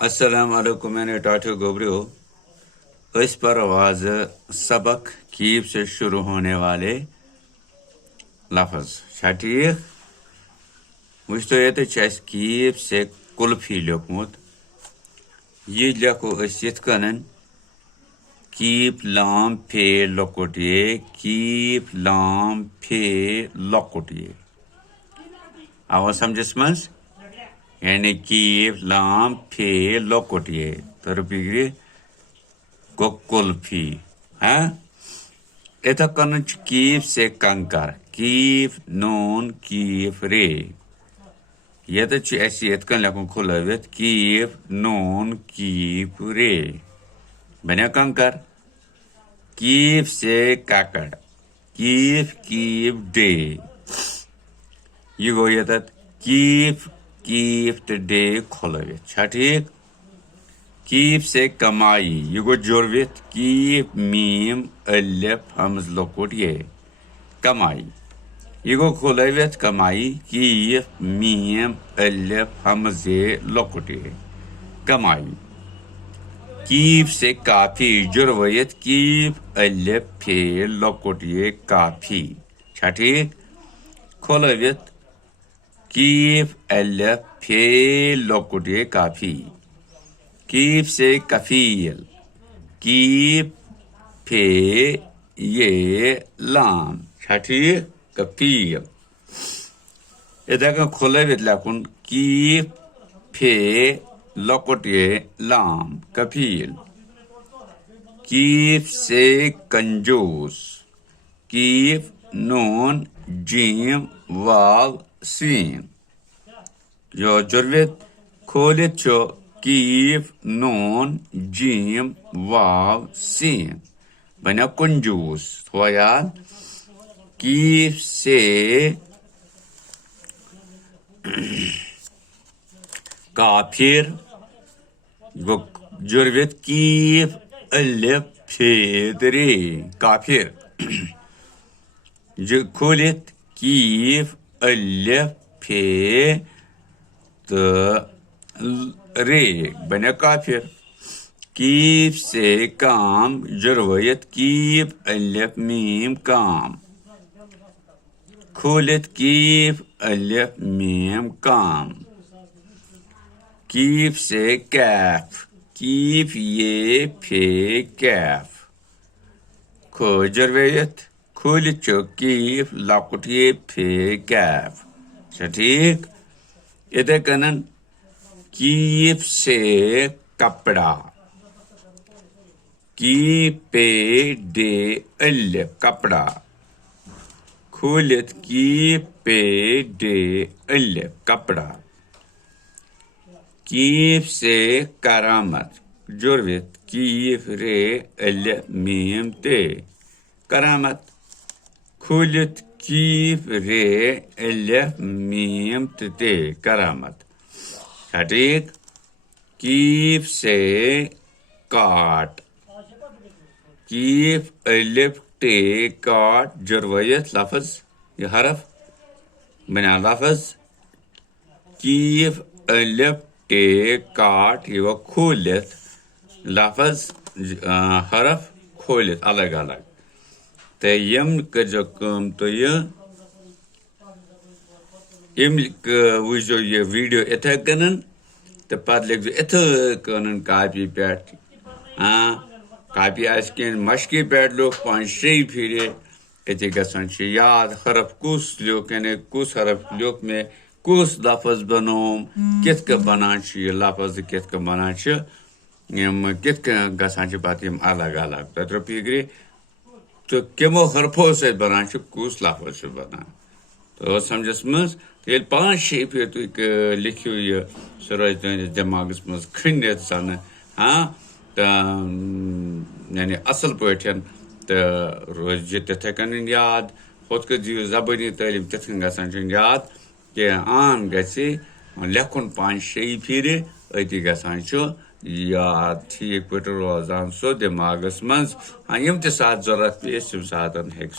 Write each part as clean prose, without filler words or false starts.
अस्सलाम वालेकुम मैंने टाटो गोबरियो इस पर आवाज सबक कीप से शुरू होने वाले लफ्ज छा ठीक वुच तो ये कीप से कुल्फी लिखमुत ये लिखो यथ कन कीप लाम फे लकुट ये कीप लाम फे लकुट ये आवा समझस मज यानी कीप लाम फे लकुट ये तर बिगड़ी गो कुल्फी हाँ इथा कन कीप से कंकर कीप नून कीप रे ये तो ऐसी कन लखन खुलवित कीप नून कीप रे बने कंकर कीप से काकड़ कीप डे ये गो ये कीप डे खुलवित छा ठीक कीप से कमाई ये गो जुर्वित कीप मीम अलिफ हमज लकुट ये कमाई ये गो खुलवित कमाई कीप मीम अलिफ हमज लकुट ये कमाई कीप से काफी जुर्वित कीप अलिफ फे लकुट ये काफी छा ठीक खुलवित कीप अलिफ फे लकुट ये काफी कीप से कफील कीप फे ये लाम छा ठीक कफील इधर का खुलवित लकुन कीप फे लकुट ये लाम कफील कीप से कंजूस कीप नून जीम वाल सीन जो जुर्वित खोलित छो कीप नून जीम वाव सीन बना कंजूस थोड़ा याद कीप से काफिर जुर्वित कीप अलिफ फेदरे काफिर जो खोलित कीप अलिफ फे रे बने काफिर कीप से काम जुर्वियत कीप अलिफ मीम काम खोलित कीप अलिफ मीम काम कीप से कैफ कीप ये फे कैफ खो जुर्वियत खोलित चो कीप लकुट ये फे कैफ ठीक इधर कनन कीप से कपड़ा कीपे डे अलिफ कपड़ा खोलित कीपे डे अलिफ कपड़ा कीप से करामत जुर्वित कीप रे अलिफ मीम ते करामत खोलित कीप रे अलिफ मीम ते करामत ठीक कीप से काट कीप अलिफ टे काट जुर्वियत लफ्ज ये हरफ बना लफ्ज कीप अलिफ टे काट ये वो खोलित लफ्ज हरफ खोलित अलग अलग ते यम जो कम तो ये वो ये वीडियो इथे कनन तो पत लिख इथ कनन कापी पे हाँ कापी आन मशकी पे लोग 5-6 फिर ये गसान याद हरफ कुस लोक यानी कुस हरफ लोक में कुस लफ्ज बनोम कित का बना ये लफ्ज कित का बना कित गसान पत अलग अलग तो फिक्रे तो कमो हरफो से बना कुस लफ्ज से बना तो समझस मज ये 5-6 फिर तु लिखियो ये सह रोज दिमागस मज खंडित सन हाँ तो यानी असल पठन तो रोज तथे कन याद होत दियो जबानी तालीम तथन गसान याद कि आन गसे लेखुन 5-6 फिर अति गसान याद ठीक पे रोजान सो दिमागस मज हाँ यम ते साथ जरूरत पे तम सात हेक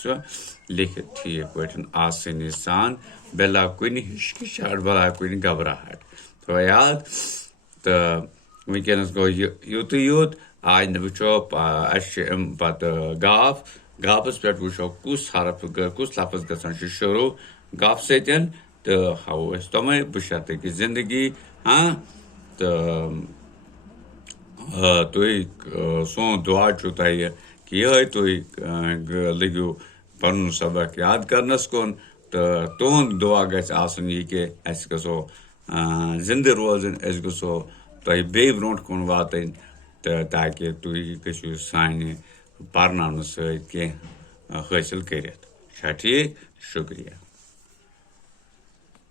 लिखित ठीक पे आसानी सान बिला कुन हिचकिचाहट बिला कुन घबराहट तो याद तो वुनकस गो यूत यूत आइंद वो पे गाफस पे वो कुस हरफ कुस लफ्ज गसान शुरू गाफ सतन तो हावो तमें बशा तक जिंदगी हाँ तो तुई सोन दुआ तुह कि ये तुई लगियो पन सबक याद करनस कुन तो तुंद दुआ गस आसन यह कि अस गो जिंद रोजन अस गो तुह बे ब्रोट कुन वातन तो ताकि तुई गो सान पर्न सत हासिल कर ठीक शुक्रिया।